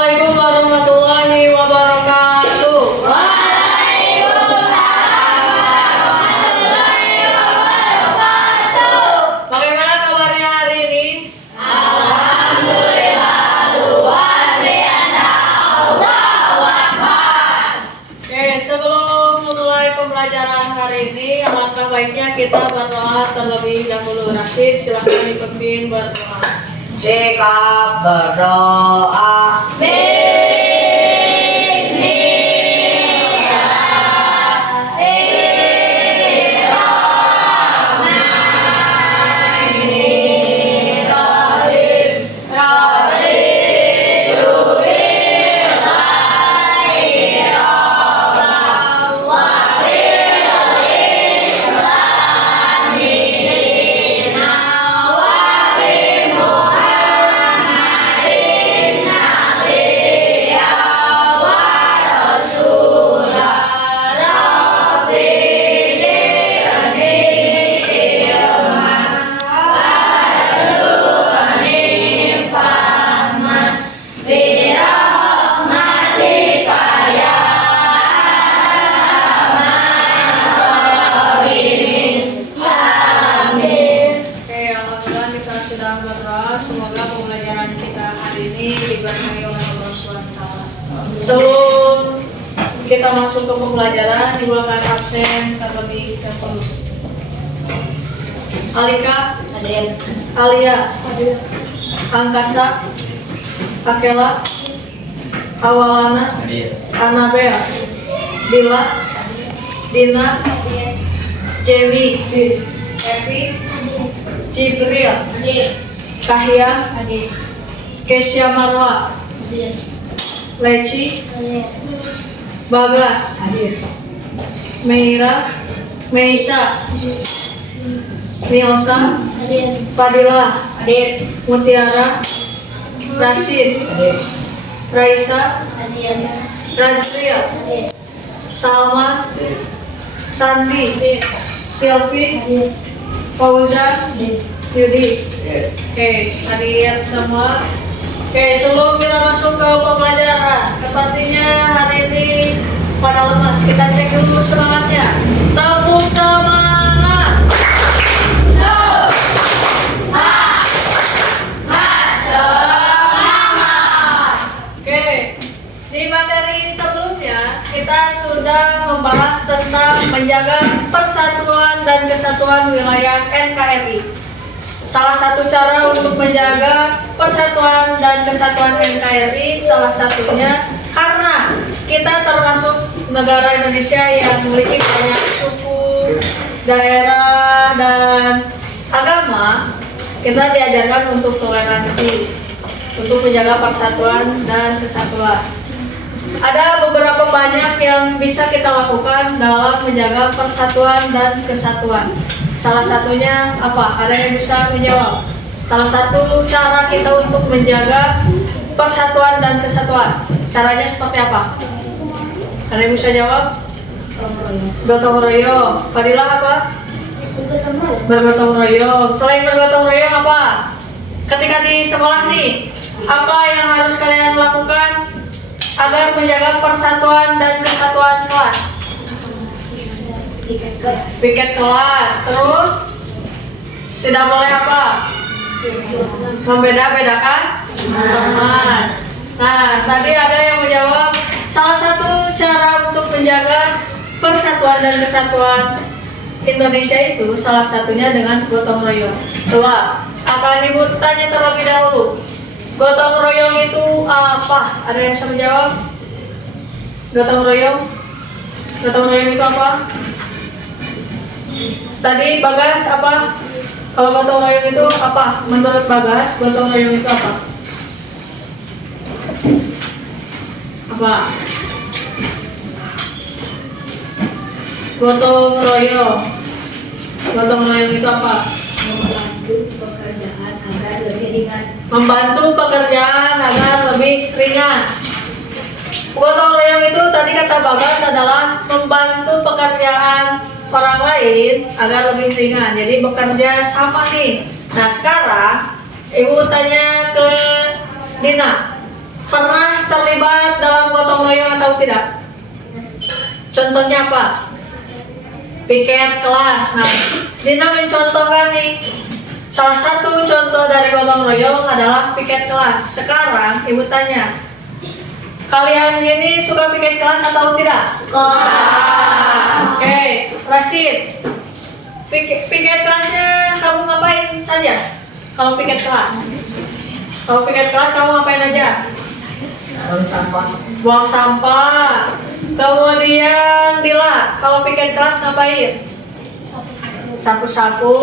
Assalamualaikum warahmatullahi wabarakatuh. Bagaimana kabarnya hari ini? Alhamdulillah luar biasa. Allahu Akbar. Oke, sebelum memulai pembelajaran hari ini, alangkah baiknya kita berdoa terlebih dahulu. Rashid, silahkan dipimpin berdoa. Sikap berdoa. Semoga pembelajaran kita hari ini diberkahi oleh Allah SWT. Sebelum kita masuk ke pembelajaran, silakan absen terlebih dahulu. Alika, Hadir. Alia, Angkasa, Akela, Awalana, Anabel, Dila, Dina, Jewi, Evi, Jibril, Kahya, Kesya Marwa, Leci, Bagas, Meira, Meisa, Milsa, Fadilah, Mutiara, Rashid, Raisa, Rajril, Salma, Sandi, Silvi, Fauzan, Yudis. Oke, hadir semua. Oke, sebelum kita masuk ke pembelajaran, sepertinya hari ini pada lemas. Kita cek dulu semangatnya. Tepuk semangat. Oke, di materi sebelumnya kita sudah membahas tentang menjaga persatuan dan kesatuan wilayah NKRI. Salah satu cara untuk menjaga persatuan dan kesatuan NKRI salah satunya karena kita termasuk negara Indonesia yang memiliki banyak suku, daerah, dan agama. Kita diajarkan untuk toleransi, untuk menjaga persatuan dan kesatuan. Ada beberapa banyak yang bisa kita lakukan dalam menjaga persatuan dan kesatuan. Salah satunya apa? Ada yang bisa menjawab? Salah satu cara kita untuk menjaga persatuan dan kesatuan. Caranya seperti apa? Ada yang bisa jawab? Gotong royong. Fadilah apa? Bergotong royong. Selain bergotong royong apa? Ketika di sekolah nih, apa yang harus kalian lakukan agar menjaga persatuan dan kesatuan kelas? Piket kelas. Terus tidak boleh apa? Membeda-bedakan teman. Nah, tadi ada yang menjawab salah satu cara untuk menjaga persatuan dan kesatuan Indonesia itu salah satunya dengan gotong royong. Coba akan ibu tanya terlebih dahulu, gotong royong itu apa? Ada yang bisa menjawab? Gotong royong itu apa? Tadi Bagas apa? Kalau gotong royong itu apa? Menurut Bagas, gotong royong itu apa? Apa? Gotong royong. Gotong royong itu apa? Membantu pekerjaan agar lebih ringan. Membantu pekerjaan agar lebih ringan. Gotong royong itu tadi kata Bagas adalah membantu pekerjaan orang lain agar lebih ringan. Jadi bekerja sama nih. Nah sekarang ibu tanya ke Dina, pernah terlibat dalam gotong royong atau tidak? Contohnya apa? Piket kelas. Nah, Dina mencontohkan nih, salah satu contoh dari gotong royong adalah piket kelas. Sekarang Ibu tanya, kalian ini suka piket kelas atau tidak? Oke, Rashid, piket kelasnya kamu ngapain saja? Kalau piket kelas? Kalau piket kelas kamu ngapain aja? Buang sampah. Kemudian Dila, kalau piket kelas ngapain? Sapu-sapu.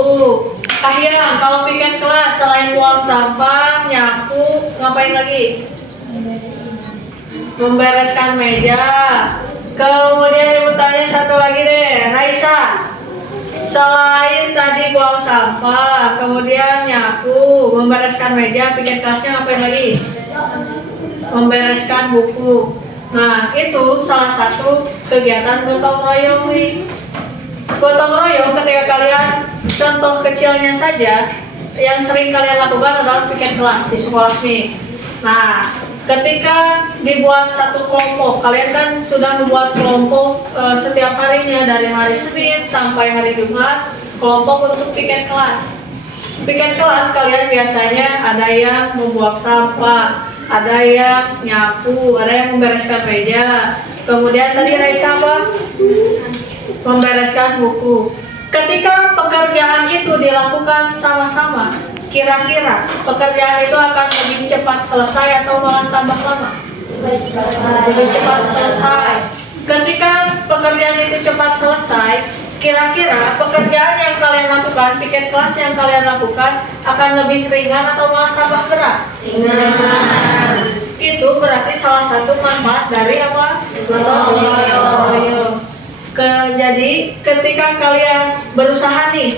Kahyang, kalau piket kelas selain buang sampah, nyapu, ngapain lagi? Membereskan meja. Kemudian Ibu tanya satu lagi deh, Raisa. Selain tadi buang sampah, kemudian nyapu, membereskan meja, piket kelasnya ngapain lagi? Membereskan buku. Nah, itu salah satu kegiatan gotong royong nih. Gotong royong ketika kalian, contoh kecilnya saja, yang sering kalian lakukan adalah piket kelas di sekolah nih. Nah, ketika dibuat satu kelompok, kalian kan sudah membuat kelompok setiap harinya dari hari Senin sampai hari Jumat, kelompok untuk piket kelas. Piket kelas kalian biasanya ada yang membuang sampah, ada yang nyapu, ada yang membereskan meja. Kemudian tadi Raisa apa? Membereskan buku. Ketika pekerjaan itu dilakukan sama-sama, kira-kira pekerjaan itu akan lebih cepat selesai atau malah tambah lama? Lebih cepat selesai. Ketika pekerjaan itu cepat selesai, kira-kira pekerjaan yang kalian lakukan, piket kelas yang kalian lakukan akan lebih ringan atau malah tambah berat? Ringan. Itu berarti salah satu manfaat dari apa? Gotong royong. Jadi ketika kalian berusaha nih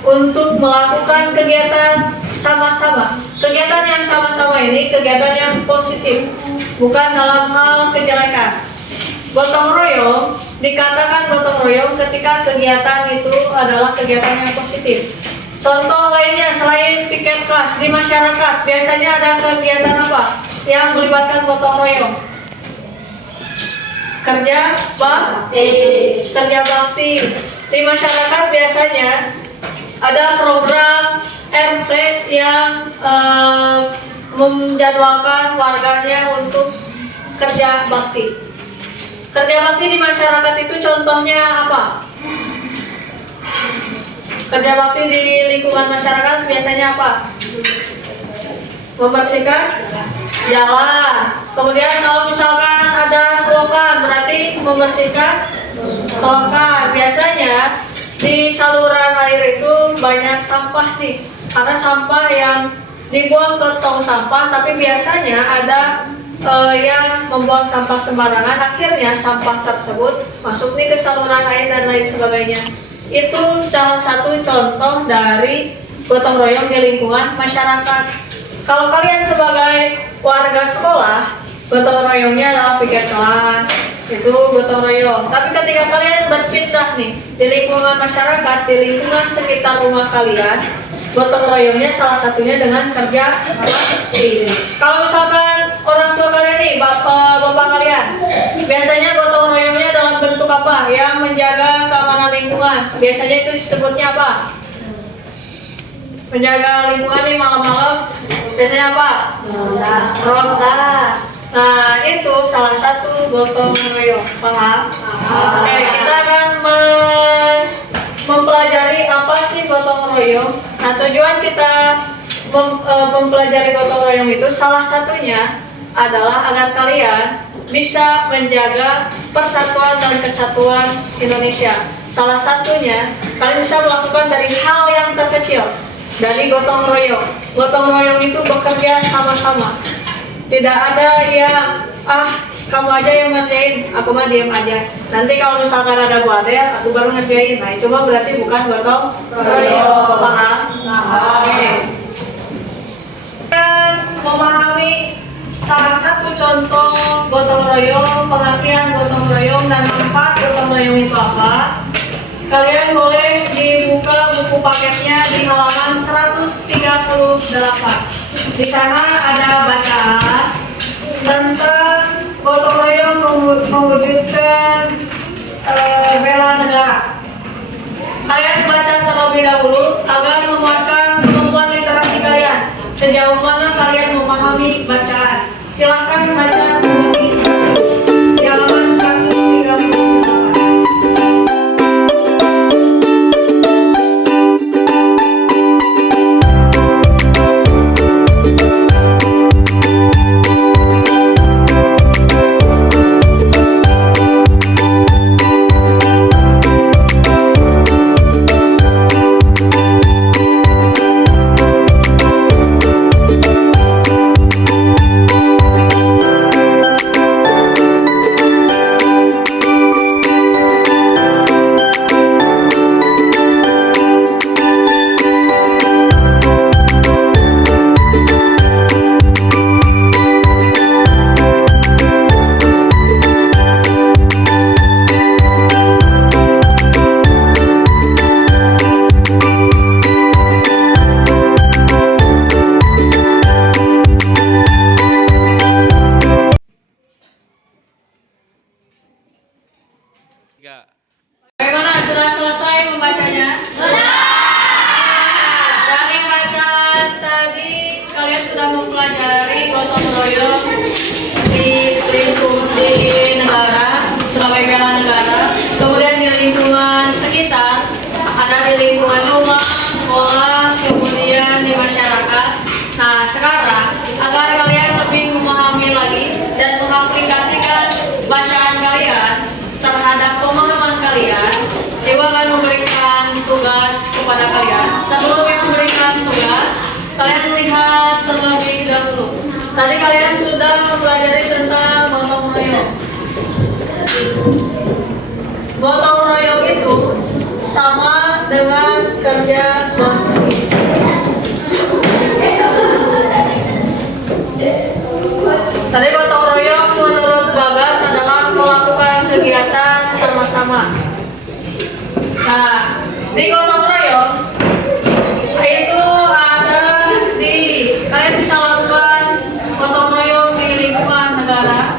untuk melakukan kegiatan sama-sama, kegiatan yang sama-sama ini kegiatan yang positif, bukan dalam hal kejelekan. Gotong royong dikatakan gotong royong ketika kegiatan itu adalah kegiatan yang positif. Contoh lainnya selain piket kelas di masyarakat biasanya ada kegiatan apa yang melibatkan gotong royong? Kerja bakti. Kerja bakti di masyarakat biasanya ada program RT yang menjadwalkan warganya untuk kerja bakti. Kerja bakti di masyarakat itu contohnya apa? Kerja bakti di lingkungan masyarakat biasanya apa? Membersihkan jalan. Kemudian kalau misalkan ada selokan, berarti membersihkan selokan. Biasanya di saluran air itu banyak sampah nih, karena sampah yang dibuang ke tong sampah, tapi biasanya ada yang membuang sampah sembarangan, akhirnya sampah tersebut masuk nih ke saluran air dan lain sebagainya. Itu salah satu contoh dari gotong royong di lingkungan masyarakat. Kalau kalian sebagai warga sekolah, gotong royongnya adalah piket kelas, itu gotong royong. Tapi ketika kalian berpindah nih di lingkungan masyarakat, di lingkungan sekitar rumah kalian, gotong royongnya salah satunya dengan kerja bakti. Kalau misalkan orang tua kalian nih, bapak kalian, biasanya gotong royongnya dalam bentuk apa? Yang menjaga keamanan lingkungan. Biasanya itu disebutnya apa? Menjaga lingkungan nih malam-malam. Biasanya apa? Ronda. Nah, itu salah satu gotong royong. Paham? Oke, kita akan mempelajari apa sih gotong royong. Nah, tujuan kita mempelajari gotong royong itu salah satunya adalah agar kalian bisa menjaga persatuan dan kesatuan Indonesia. Salah satunya kalian bisa melakukan dari hal yang terkecil, dari gotong royong. Gotong royong itu bekerja sama-sama. Tidak ada yang kamu aja yang ngerjain, aku mah diam aja. Nanti kalau misalkan ada badai, aku baru ngerjain. Nah, itu mah berarti bukan gotong royong. Paham? Oke. Dan memahami salah satu contoh gotong royong, pengertian gotong royong dan manfaat gotong royong itu apa? Kalian boleh dibuka buku paketnya di halaman 138. Di sana ada bacaan tentang gotong royong mewujudkan bela negara. Kalian baca terlebih dahulu agar menguatkan kemampuan literasi kalian. Sejauh mana kalian memahami bacaan? Silakan baca di halaman 138. Bagaimana? Sudah selesai membacanya? Dari bacaan tadi kalian sudah mempelajari gotong royong di negara sebagai bela negara. Kemudian di lingkungan sekitar, ada di lingkungan rumah, sekolah, kemudian di masyarakat. Nah sekarang agar kalian lebih memahami lagi dan mengaplikasikan bacaan kalian terhadap pemahaman kalian, Ibu akan memberikan tugas kepada kalian. Sebelum Ibu memberikan tugas, kalian lihat terlebih dahulu. Tadi kalian sudah mempelajari tentang gotong royong. Gotong royong itu sama dengan kerja bakti. Tadi gotong royong menurut Bagas adalah melakukan kegiatan sama-sama. Nah, di gotong royong itu ada di kalian bisa lakukan gotong royong di lingkungan negara,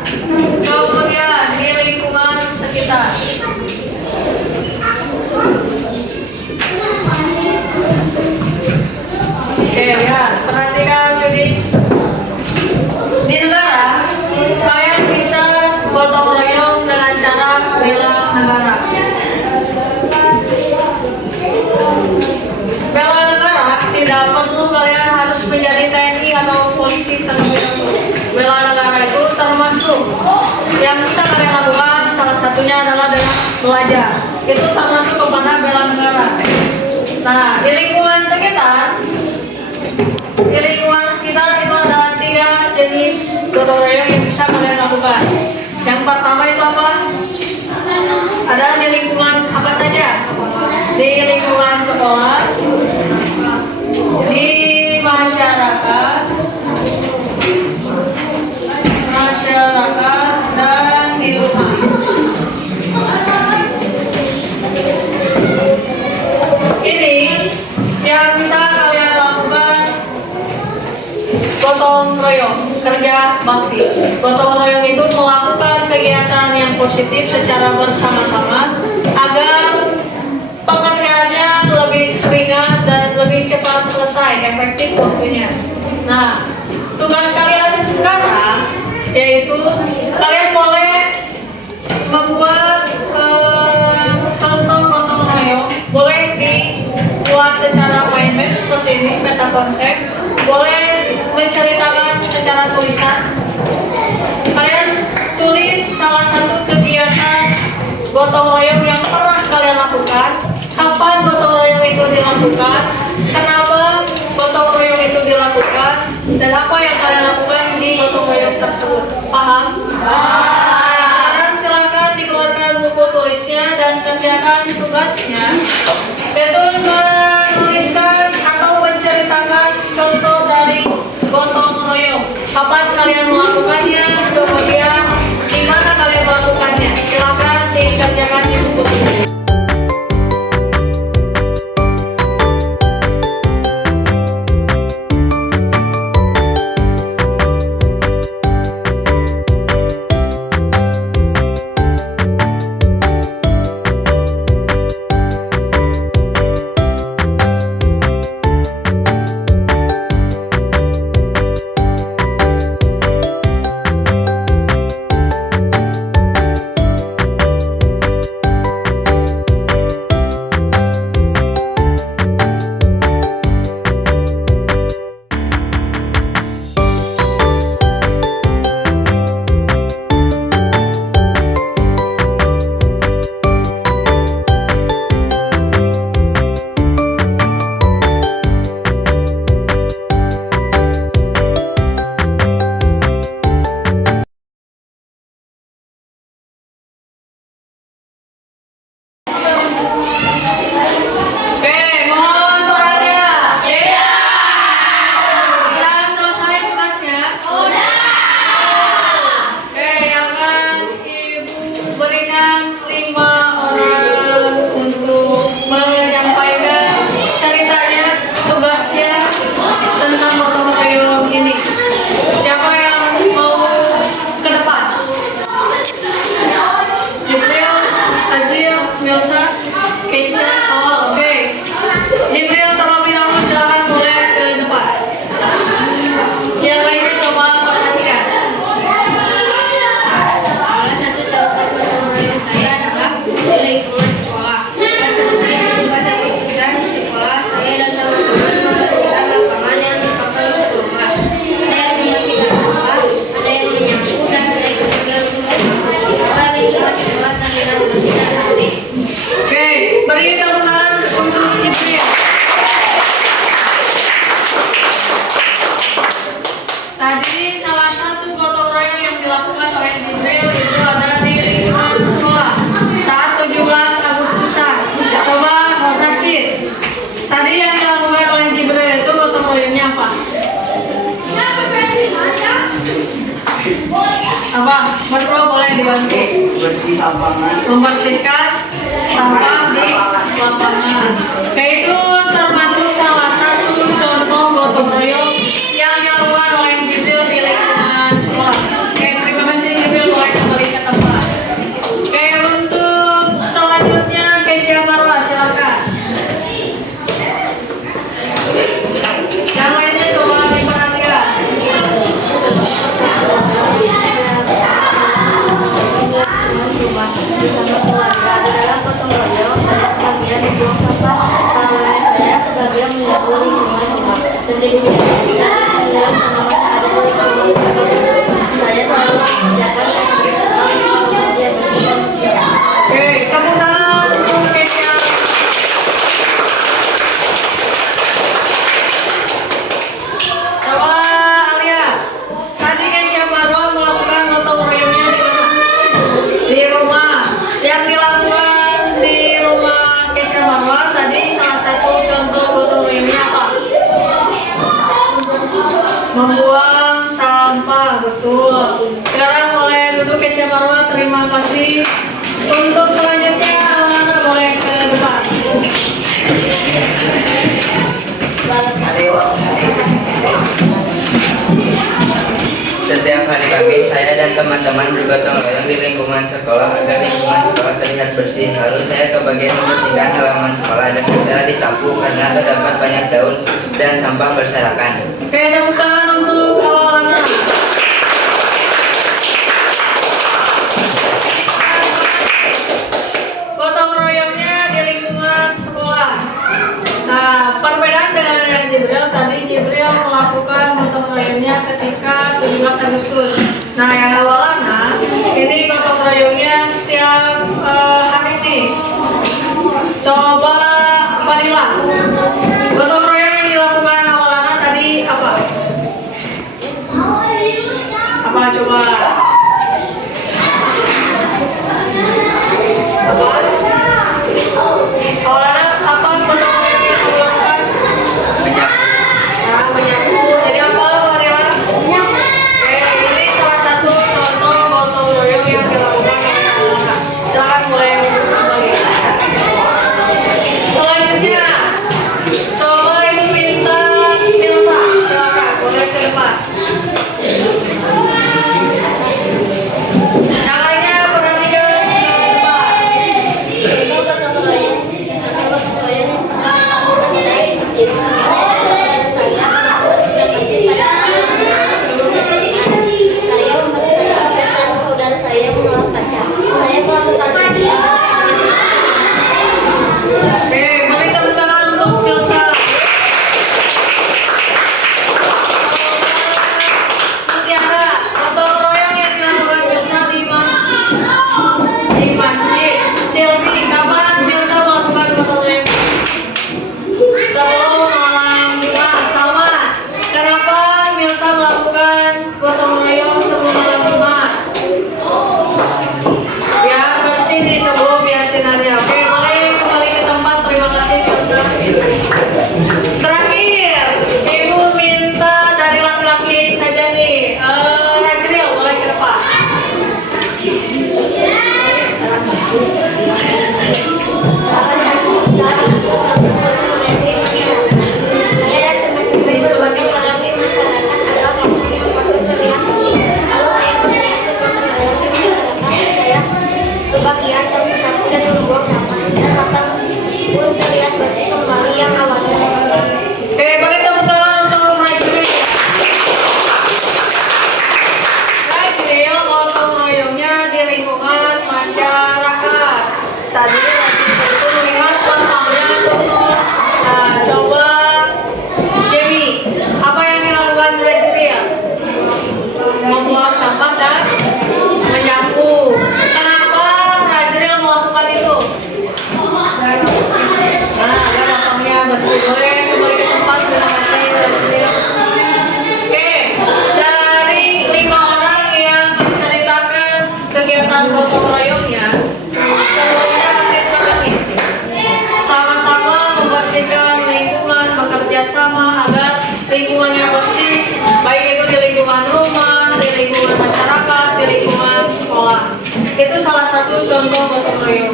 kemudian di lingkungan sekitar. Oke, lihat, perhatikan Judis. Di negara, kalian bisa gotong royong dengan cara bela negara. Bela negara tidak perlu kalian harus menjadi TNI atau polisi terlebih dahulu. Bela negara itu termasuk yang bisa kalian lakukan, salah satunya adalah dengan belajar. Itu termasuk kepada bela negara. Nah, di lingkungan sekitar itu ada 3 jenis gotong royong yang bisa kalian lakukan. Yang pertama itu apa? Ada di lingkungan apa saja? Di lingkungan sekolah, di masyarakat, dan di rumah. Ini yang bisa kalian lakukan gotong royong, kerja bakti. Gotong royong itu melakukan kegiatan yang positif secara bersama-sama agar pekerjaannya lebih ringan dan lebih cepat selesai, efektif waktunya. Nah, tugas kalian sekarang yaitu kalian boleh membuat contoh gotong royong, boleh dibuat secara mind map seperti ini, peta konsep, boleh menceritakan secara tulisan. Kalian tulis salah satu kegiatan gotong royong yang pernah kalian lakukan, kapan gotong royong itu dilakukan, kenapa gotong royong itu dilakukan, dan apa yang kalian lakukan di gotong royong tersebut. Paham? Sekarang silakan dikeluarkan buku tulisnya dan kerjakan tugasnya. Betul menuliskan atau menceritakan contoh dari gotong royong. Kapan kalian melakukannya, kemudian di mana kalian melakukannya. Silakan dikerjakan di buku tulis. dibantu bersih lapangan. membersihkan sampah di lapangan. Kayak itu termasuk salah satu contoh gotong royong yang dilakukan oleh Jibril di lingkungan sekolah. Oke, terima kasih Jibril, boleh kembali ke tempat. Oke, untuk selanjutnya Kesia Marwa, silakan. Yang lainnya coba diperhatikan. Bersama keluarga dalam gotong royong, bagian membuang sampah. Tantangan saya kebagian menyapu lingkungan rumah dan di sini dalam tanaman ada saya selalu mengerjakan dia bersih dan Oke, tepuk tangan untuk Kesia. Coba Alia, tadi Kesia Marwa melakukan gotong royongnya di rumah. Yang dilakukan di rumah Kesia Marwa tadi salah satu contoh gotong royongnya apa? Membuang sampah, betul. Sekarang boleh duduk Kesia Marwa, terima kasih. Untuk selanjutnya Alana boleh ke depan. Setiap hari pagi saya dan teman-teman bergotong royong di lingkungan sekolah agar lingkungan sekolah terlihat bersih. Lalu saya kebagian membersihkan halaman sekolah dengan cara disapu karena terdapat banyak daun dan sampah berserakan. Oke, tepuk tangan untuk Alana. Gotong royongnya di lingkungan sekolah. Nah, perbedaan dengan yang Jibril, tadi Jibril melakukan gotong royongnya ketika 17 Agustus. Nah, yang Alana, ini gotong royongnya setiap hari nih. Coba Fadila, gotong royong yang dilakukan Alana tadi apa? Apa coba? Apa? Alana, apa gotong royong yang dilakukan? Nah, menyapu. Jadi apa Fadila? Ini salah satu contoh gotong royong yang dilakukan oleh Alana. Silakan mulai kembali. Selanjutnya, coba Ibu minta Ilsa, silakan boleh ke depan. Yang lainnya perhatikan di depan. gotong royong dari masjid. Saya membersihkan kegiatan saudara saya menolak kaca. Saya melakukan ini Oke, mari tepuk tangan untuk Ilsa. Mutiara, gotong royong yang dilakukan Ilsa di mana? Di masjid. Silvi, kapan Ilsa melakukan gotong royong? Sebelum malam Jumat. Salma, kenapa Ilsa melakukan gotong royong sebelum malam Jumat? Ya, bersih nih sebelum yasinannya. Oke, boleh kembali ke tempat. Terima kasih Ilsa. Terakhir, Ibu minta dari laki-laki saja nih. Najril, boleh ke depan. saya dan teman-teman sebagai melalui masyarakat agar mempunyai suatu terlihat bersih. Lalu saya mengingatkan gotong royong di masyarakat. Saya kebagian sapu-sapu dan membuang sampah dan lapangan pun terlihat bersih kembali yang awalnya. Oke, beri tepuk tangan untuk Najril. Najril gotong royongnya di lingkungan masyarakat. Tadi itu melihat tampaknya untuk coba Jamie, apa yang dilakukan Najril? Membuang sampah dan menyapu. Kenapa Najril melakukan itu? Nah, ada potongnya bersih. Boleh kembali ke tempat. Terima kasih Najril. Oke, dari 5 orang yang menceritakan kegiatan gotong royongnya, seluruhnya aktif banget nih. Sama-sama membersihkan lingkungan, bekerja sama agar lingkungannya bersih, baik itu di lingkungan rumah, di lingkungan masyarakat, di lingkungan sekolah. satu contoh gotong royong.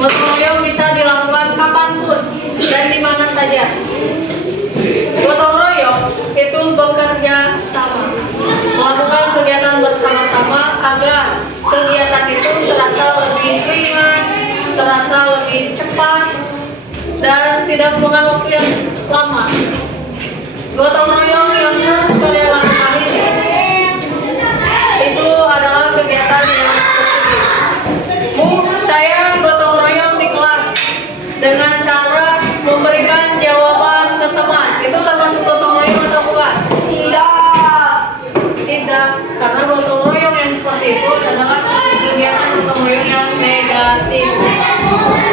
Gotong royong bisa dilakukan kapanpun dan di mana saja. Gotong royong itu bekerja sama, melakukan kegiatan bersama-sama agar kegiatan itu terasa lebih ringan, terasa lebih cepat, dan tidak memakan waktu yang lama. Gotong royong yang harus kalian lakukan ini itu adalah kegiatan yang positif. Bu, saya gotong royong di kelas dengan cara memberikan jawaban ke teman. Itu termasuk gotong royong atau bukan? Tidak, karena gotong royong yang seperti itu adalah kegiatan gotong royong yang negatif.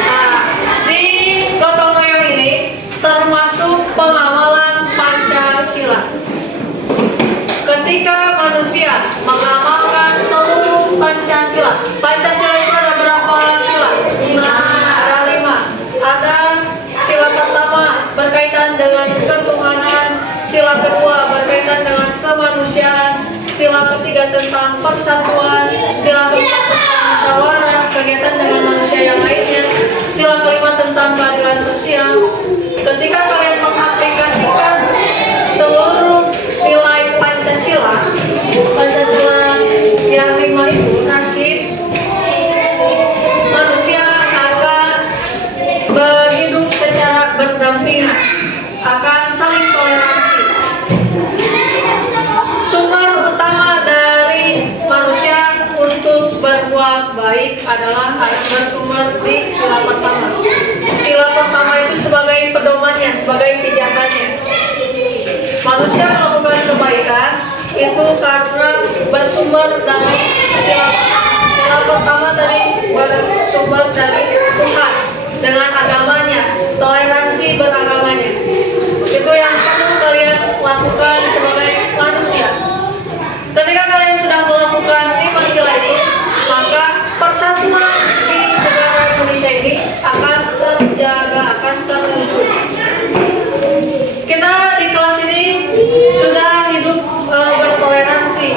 Nah, di gotong royong ini termasuk pengamalan Pancasila. Ketika manusia mengamalkan seluruh Pancasila, Pancasila itu ada berapa sila? Ada 5. Ada sila pertama berkaitan dengan ketuhanan, sila kedua berkaitan dengan kemanusiaan, sila ketiga tentang persatuan, sila keempat tentang musyawarah, kegiatan dengan manusia yang lainnya, sila kelima tentang keadilan sosial. Ketika kalian mengaplikasikan seluruh nilai Pancasila yang 5 itu, Rashid, manusia akan berhidup secara berdampingan, akan saling toleransi. Sumber utama dari manusia untuk berbuat baik adalah bersumber di sila pertama. Sila pertama itu sebagai pedomannya, sebagai pijakannya. Manusia melakukan kebaikan itu karena bersumber dari sila pertama tadi, bersumber dari Tuhan dengan agamanya, toleransi beragamanya. Itu yang perlu kalian lakukan sebagai manusia. Ketika kalian sudah melakukan 5 sila itu, maka persatuan di negara Indonesia ini akan terjaga, akan terwujud. Kita di kelas ini sudah hidup bertoleransi,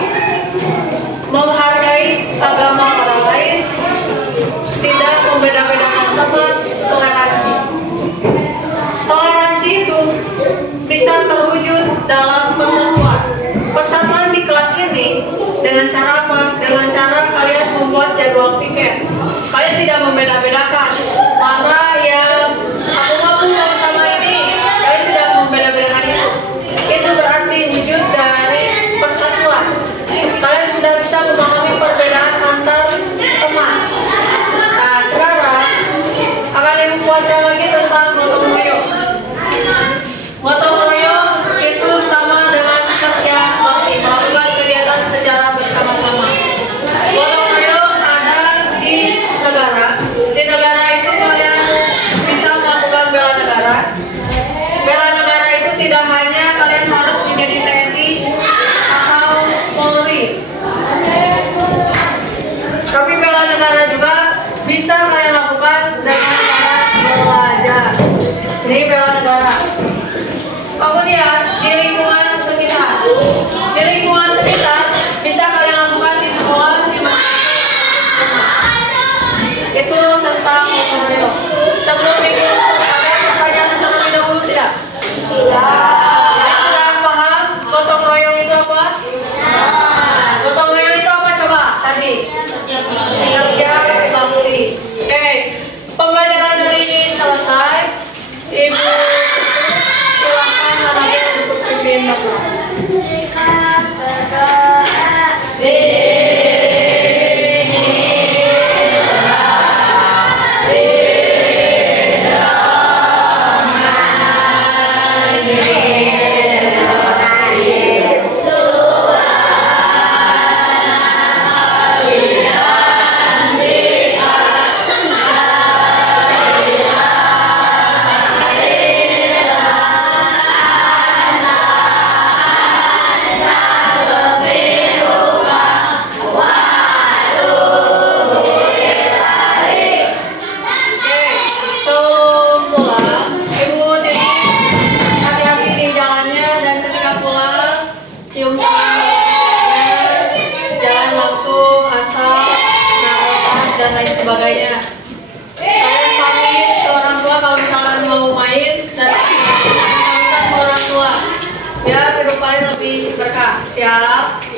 menghargai agama orang lain, tidak membeda-bedakan teman, toleransi. Toleransi itu bisa terwujud dalam persatuan. Persatuan di kelas ini dengan cara apa? Dengan cara kalian membuat jadwal piket. Kalian tidak membeda-bedakan mana yang aku mampu sama ini. Kalian tidak membeda-bedakan itu. Itu berarti wujud dari persatuan. Kalian sudah bisa memahami perbedaan antar teman. Nah, sekarang akan dibuatkan lagi tentang gotong royong. Gotong royong itu sama dengan kerja bakti, melakukan kegiatan secara bersama-sama. Gotong royong ada di negara. Di negara itu kalian bisa melakukan bela negara. Bela negara itu tidak hanya kalian harus menjadi TNI atau Polri, tapi bela negara juga bisa kalian lakukan dengan cara belajar. Ini bela negara. Kemudian di lingkungan sekitar, bisa kalian lakukan di sekolah, di masyarakat. Itu tentang gotong royong. Sebelum itu ada pertanyaan terlebih dahulu tidak? Tidak. Sudah paham gotong royong itu apa? Gotong royong itu apa coba tadi? Kerja bakti. Oke, pembelajaran hari ini selesai. Ibu silakan anaknya untuk pimpin doa. lain sebagainya. Kalian pamit ke orang tua kalau misalkan mau main dan pamitan ke orang tua biar kedepannya lebih berkah. Siap?